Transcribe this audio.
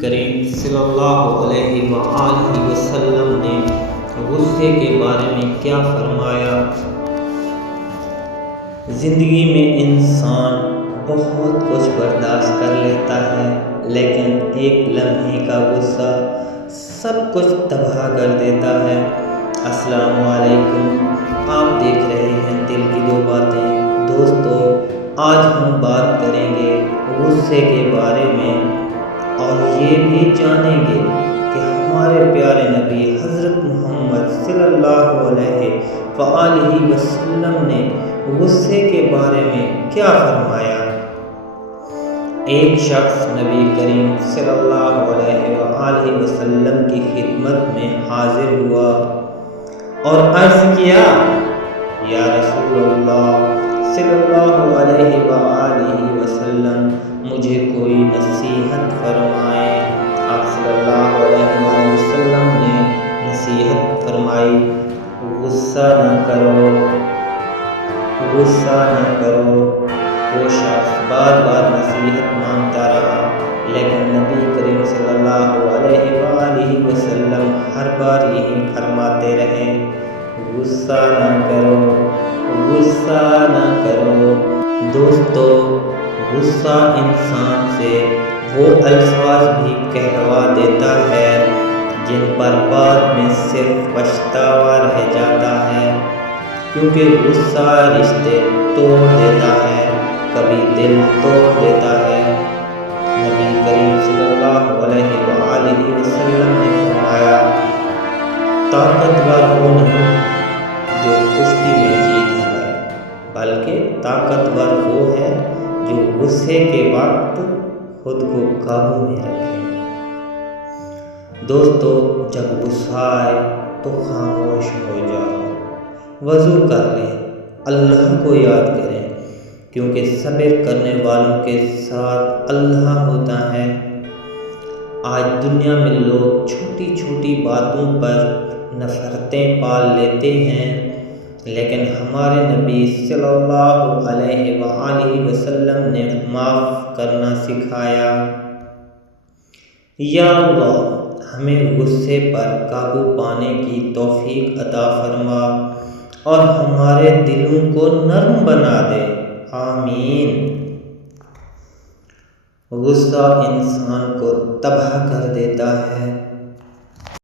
کریم صلی اللہ علیہ وآلہ وسلم نے غصے کے بارے میں کیا فرمایا؟ زندگی میں انسان بہت کچھ برداشت کر لیتا ہے، لیکن ایک لمحے کا غصہ سب کچھ تباہ کر دیتا ہے۔ السلام علیکم، آپ دیکھ رہے ہیں دل کی دو باتیں۔ دوستو، آج ہم بات کریں گے غصے کے بارے میں، اور یہ بھی جانیں گے کہ ہمارے پیارے نبی حضرت محمد صلی اللہ علیہ وآلہ وسلم نے غصے کے بارے میں کیا فرمایا۔ ایک شخص نبی کریم صلی اللہ علیہ وآلہ وسلم کی خدمت میں حاضر ہوا اور عرض کیا، یا رسول اللہ صلی اللہ علیہ وآلہ وسلم، مجھے کوئی نصیحت فرمائیں۔ آپ صلی اللہ علیہ وآلہ وسلم نے نصیحت فرمائی، غصہ نہ کرو، غصہ نہ کرو۔ وہ شخص بار بار نصیحت مانتا رہا، لیکن نبی کریم صلی اللہ علیہ وآلہ وسلم ہر بار یہی فرماتے رہے، غصہ نہ کرو، غصہ نہ کرو۔ دوستو، غصہ انسان سے وہ الفاظ بھی کہلوا دیتا ہے جن پر بعد میں صرف پچھتاوا رہ جاتا ہے، کیونکہ غصہ رشتے توڑ دیتا ہے، کبھی دل توڑ دیتا ہے۔ نبی کریم صلی اللہ علیہ وآلہ وسلم نے فرمایا، طاقتور وہ نہیں جو کشتی میں جیت جائے، بلکہ طاقتور وہ ہے جو غصے کے وقت خود کو قابو میں رکھے۔ دوستو، جب غصہ آئے تو خاموش ہو جاؤ، وضو کر لیں، اللہ کو یاد کریں، کیونکہ صبر کرنے والوں کے ساتھ اللہ ہوتا ہے۔ آج دنیا میں لوگ چھوٹی چھوٹی باتوں پر نفرتیں پال لیتے ہیں، لیکن ہمارے نبی صلی اللہ علیہ وآلہ وسلم نے معاف کرنا سکھایا۔ یا اللہ، ہمیں غصے پر قابو پانے کی توفیق عطا فرما اور ہمارے دلوں کو نرم بنا دے، آمین۔ غصہ انسان کو تباہ کر دیتا ہے،